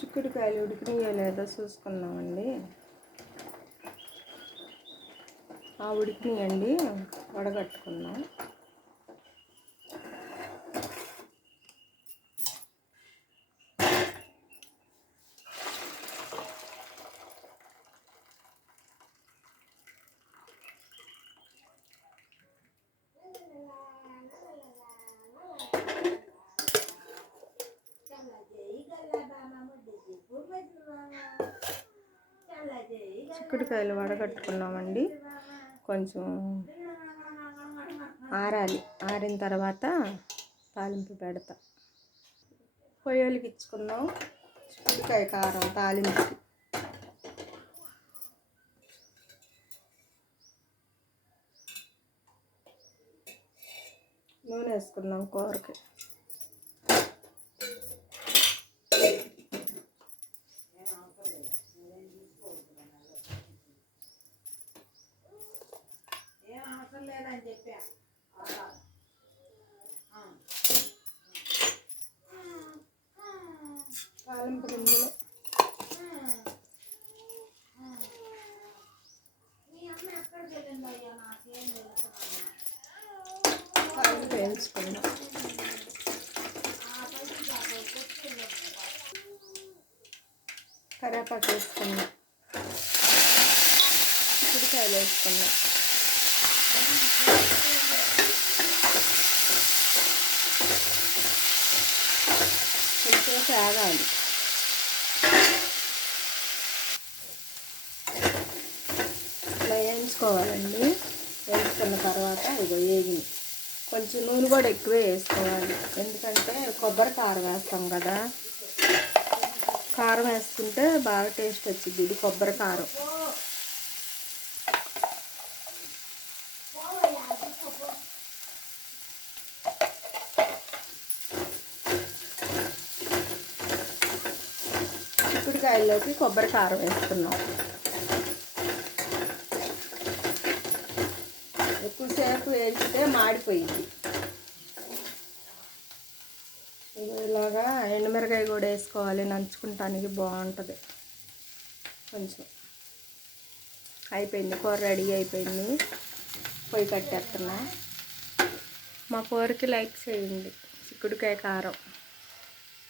చిక్కుడుకాయలు ఉడికినాయో లేదో చూసుకున్నామండి. ఉడికినాయండి, వడగట్టుకున్నాం. చిక్కుడుకాయలు వడగట్టుకున్నామండి. కొంచెం ఆరాలి, ఆరిన తర్వాత తాలింపు పెడతా. పొయ్యలకి ఇచ్చుకున్నాం చిక్కుడుకాయ కారం తాలింపుకి. నూనె వేసుకున్నాం కూరకి. తాలింపు గింజలు తాలింపు వేయించుకున్నాం. కరివేపాకు వేసుకున్నాం. చిక్కుడుకాయలు వేసుకున్నాం. కొంచెం ఆగాలి. ఇలా వేయించుకోవాలండి. వేసుకున్న తర్వాత ఇగో వేగింది. కొంచెం నూనె కూడా ఎక్కువే వేసుకోవాలి, ఎందుకంటే కొబ్బరి కారం వేస్తాం కదా. కారం వేసుకుంటే బాగా టేస్ట్ వచ్చింది. ఇది కొబ్బరి కారం. చిక్కుడుకాయల్లోకి కొబ్బరి కారం వేసుకున్నాం. ఎక్కువసేపు వేస్తే మాడిపోయింది. ఇలాగా ఎండుమిరకాయ కూడా వేసుకోవాలి, నంచుకుంటానికి బాగుంటుంది. కొంచెం అయిపోయింది, కూర రెడీ అయిపోయింది. పొయ్యి కట్టేస్తున్నా. మా కూరకి లైక్ చేయండి. చిక్కుడుకాయ కారం.